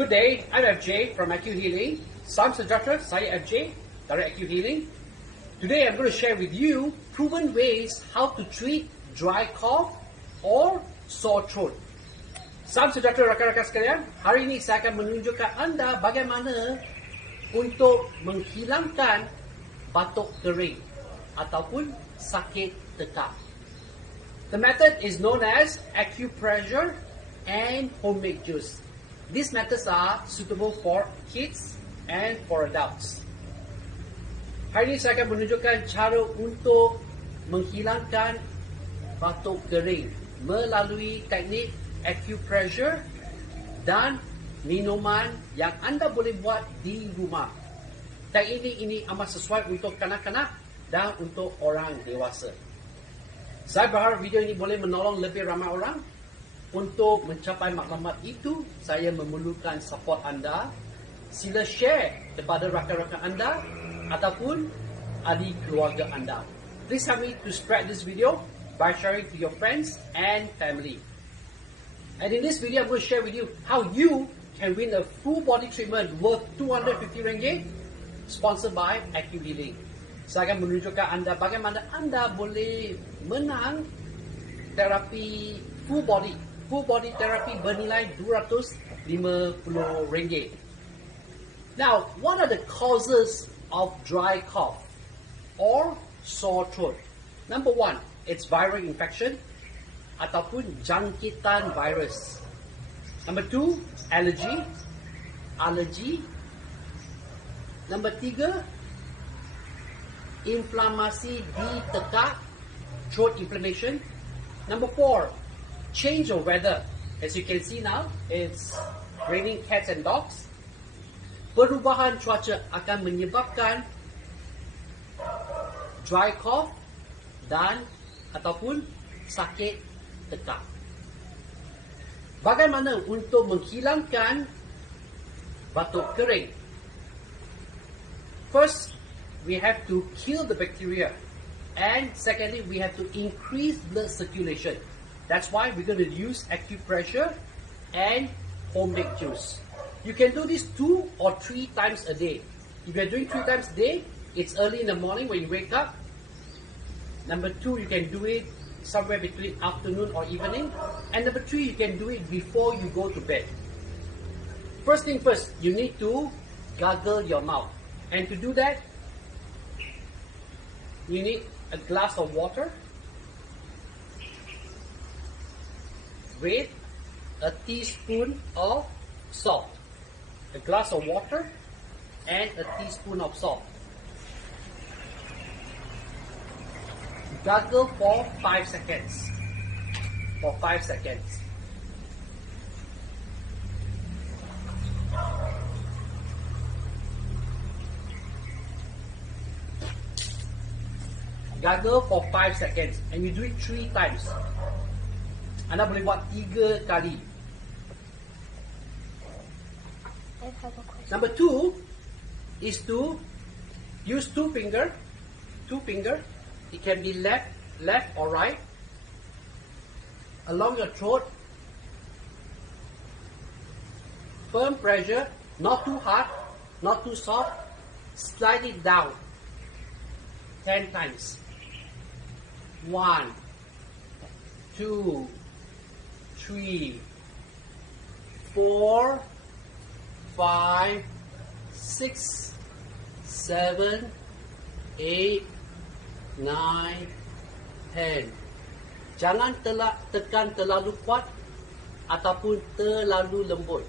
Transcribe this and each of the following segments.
Good day, I'm FJ from Acuhealing. Salam sejahtera, saya FJ dari Acuhealing. Today I'm going to share with you proven ways how to treat dry cough or sore throat. Salam sejahtera rakan-rakan sekalian. Hari ini saya akan menunjukkan anda bagaimana untuk menghilangkan batuk kering ataupun sakit tekak. The method is known as acupressure and homemade juice. These methods are suitable for kids and for adults. Hari ini saya akan menunjukkan cara untuk menghilangkan batuk kering melalui teknik acupressure dan minuman yang anda boleh buat di rumah. Teknik ini amat sesuai untuk kanak-kanak dan untuk orang dewasa. Saya berharap video ini boleh menolong lebih ramai orang. Untuk mencapai maklumat itu, saya memerlukan support anda. Sila share kepada rakan-rakan anda ataupun ahli keluarga anda. Please help me to spread this video by sharing to your friends and family. And in this video, I'm going to share with you how you can win a full body treatment worth 250 ringgit sponsored by Acuhealing. Saya akan menunjukkan anda bagaimana anda boleh menang terapi full body therapy bernilai RM250. Now, what are the causes of dry cough or sore throat? Number one, it's viral infection ataupun jangkitan virus. Number two, allergy. Number tiga, inflamasi di tekak, throat inflammation. Number four, change of weather. As you can see now, it's raining cats and dogs. Perubahan cuaca akan menyebabkan dry cough dan ataupun sakit tekak. Bagaimana untuk menghilangkan batuk kering? First, we have to kill the bacteria, and secondly, we have to increase blood circulation. That's why we're going to use acupressure and homemade juice. You can do this 2 or 3 times a day. If you're doing 3 times a day, it's early in the morning when you wake up. Number 2, you can do it somewhere between afternoon or evening. And number 3, you can do it before you go to bed. First thing first, you need to gargle your mouth. And to do that, you need a glass of water with a teaspoon of salt. A glass of water and a teaspoon of salt. Gargle for 5 seconds. For 5 seconds. Gargle for 5 seconds. And you do it 3 times. Anda boleh buat 3 kali. Number 2 is to use 2 finger. It can be left or right. Along your throat. Firm pressure, not too hard, not too soft. Slide it down 10 times. 1, 2, 3, 4, 5, 6, 7, 8, 9, 10. Jangan tekan terlalu kuat ataupun terlalu lembut.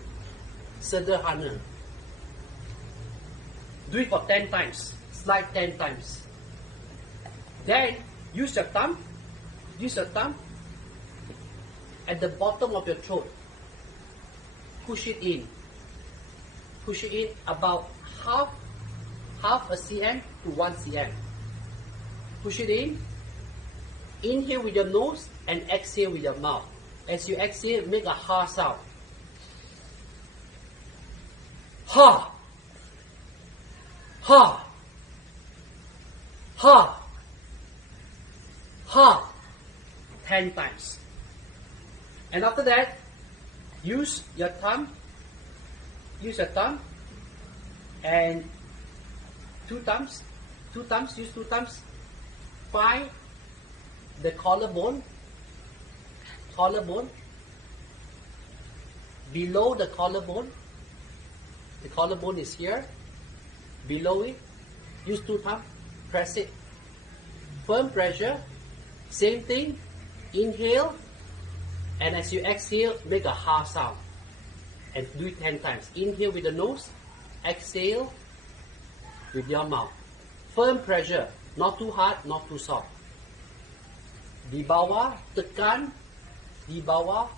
Sederhana. Do it for 10 times. Slide 10 times. Then use your thumb at the bottom of your throat. Push it in about half a cm to 1 cm. Push it in. Inhale with your nose and exhale with your mouth. As you exhale, make a ha sound. Ha. Ha. Ha. Ha. 10 times. And after that, use your thumb use your thumb and two thumbs, use two thumbs, find the collarbone, below the collarbone is here, below it, use two thumbs, press it, firm pressure, same thing, inhale, and as you exhale, make a ha sound, and do it 10 times. Inhale with the nose, exhale with your mouth. Firm pressure, not too hard, not too soft. Di bawah, tekan, di bawah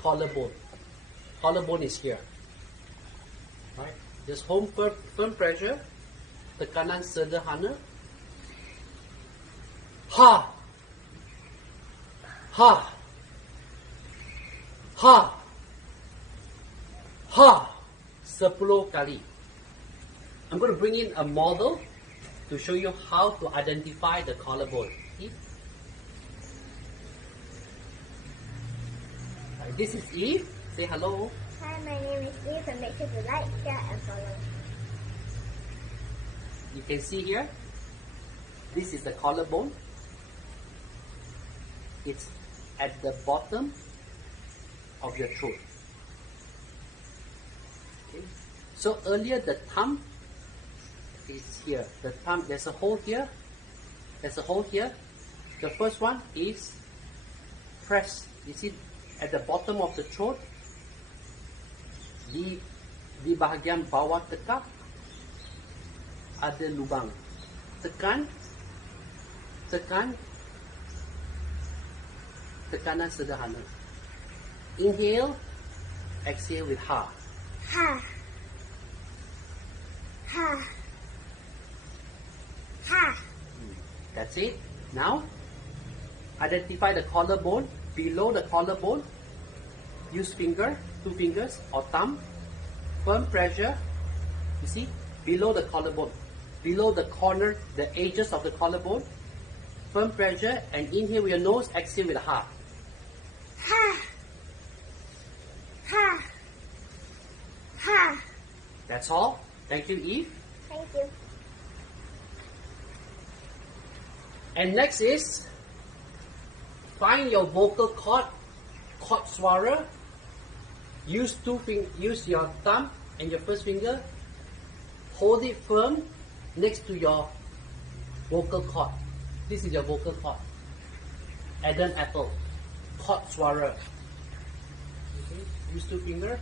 collarbone. Collarbone is here. Right? Just hold firm pressure, tekanan sederhana. Ha! Ha! Ha! Ha! 10 kali. I'm going to bring in a model to show you how to identify the collarbone. See? This is Eve. Say hello. Hi, my name is Eve, and make sure to like, share, and follow. You can see here, this is the collarbone. It's at the bottom of your throat. Okay. So earlier the thumb is here. The thumb, there's a hole here. There's a hole here. The first one is press. You see at the bottom of the throat, di bahagian bawah tekak ada lubang. Tekan, tekanan sederhana. Inhale, exhale with ha. Ha. Ha. Ha. That's it. Now, identify the collarbone. Below the collarbone, use finger, 2 fingers or thumb. Firm pressure. You see, below the collarbone, below the corner, the edges of the collarbone. Firm pressure and inhale with your nose, exhale with a ha. Ha. Ha. Ha. That's all. Thank you, Eve. Thank you. And next is find your vocal cord swara. Use your thumb and your first finger. Hold it firm next to your vocal cord. This is your vocal cord. Adam apple. Cord swara. Okay. Use 2 fingers.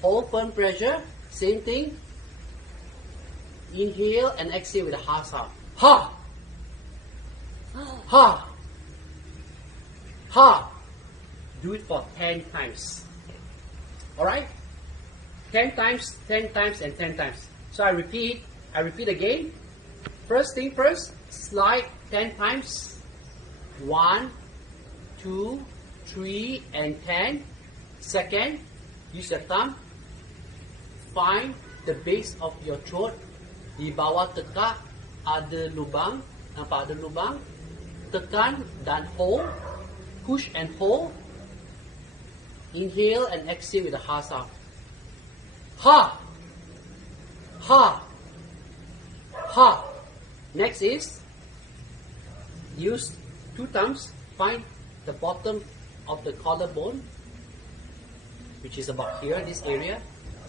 Hold firm pressure. Same thing. Inhale and exhale with a ha sound. Ha! Ha! Ha! Do it for 10 times. Alright? 10 times, 10 times, and 10 times. So I repeat again. First thing first, slide 10 times. 1, 2, 3, and 10. Second, use your thumb. Find the base of your throat. Di bawah tekak ada lubang. Nampak ada lubang? Tekan dan hold. Push and hold. Inhale and exhale with a ha sound. Ha! Ha! Ha! Next is use 2 thumbs. Find the bottom of the collarbone, which is about here, this area.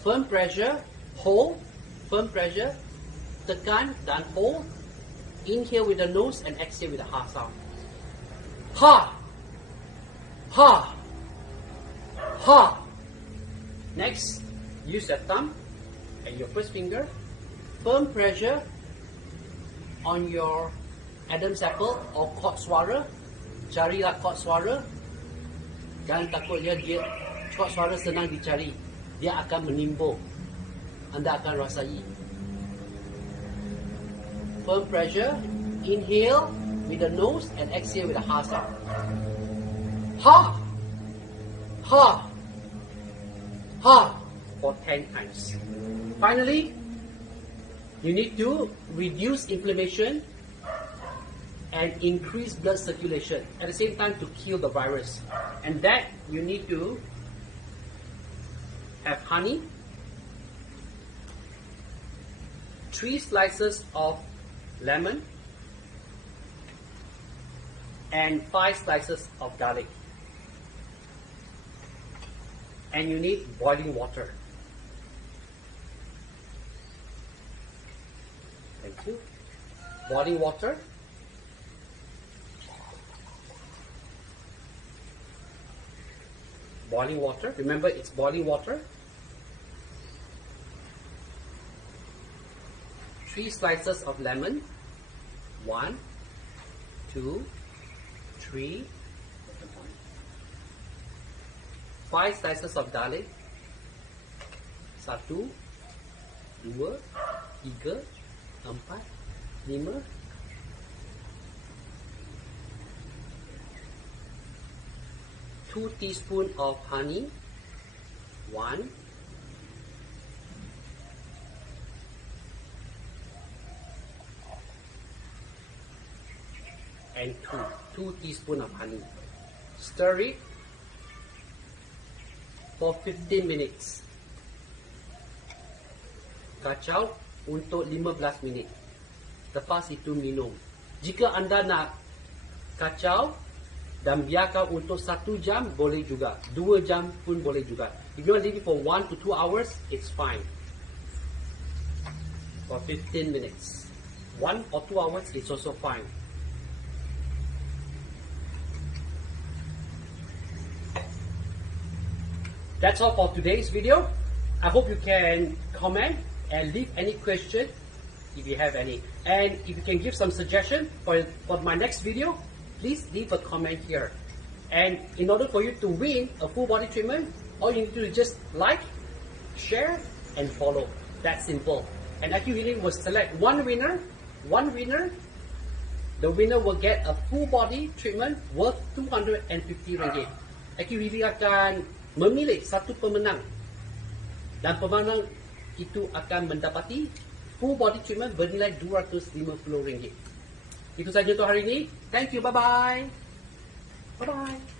Firm pressure, hold. Firm pressure. Tekan dan hold. Inhale with the nose and exhale with a ha sound. Ha! Ha! Ha! Next, use your thumb and your first finger. Firm pressure on your Adam's apple or cord swara. Carilah cord swara. Jangan takut dia cord swara senang dicari. Dia akan menimbul. Anda akan rasai. Firm pressure. Inhale with the nose and exhale with a ha sound. Ha! Ha! Ha! For 10 times. Finally, you need to reduce inflammation and increase blood circulation at the same time to kill the virus. And that you need to have honey, 3 slices of lemon, and 5 slices of garlic. And you need boiling water. Thank you. Boiling water. Boiling water. Remember, it's boiling water. 3 slices of lemon. 1, 2, 3. 5 slices of garlic. 1, 2, 3, 4, 5. 2 teaspoons of honey. 1. 2 teaspoons of honey. Stir it for 15 minutes. Kacau untuk 15 minit. Lepas itu minum. Jika anda nak kacau dan biarkan untuk 1 jam, boleh juga. 2 jam pun boleh juga. If you want to leave it for 1 to 2 hours, it's fine. For 15 minutes. 1 or 2 hours, it's also fine. That's all for today's video. I hope you can comment and leave any question if you have any. And if you can give some suggestion for my next video, please leave a comment here. And in order for you to win a full body treatment, all you need to do is just like, share, and follow. That's simple. And Acuhealing will select one winner. The winner will get a full body treatment worth 250 ringgit. Acuhealing akan memilih satu pemenang. Dan pemenang itu akan mendapati full body treatment bernilai 250 ringgit. Itu saja untuk hari ini. Thank you. Bye-bye. Bye-bye.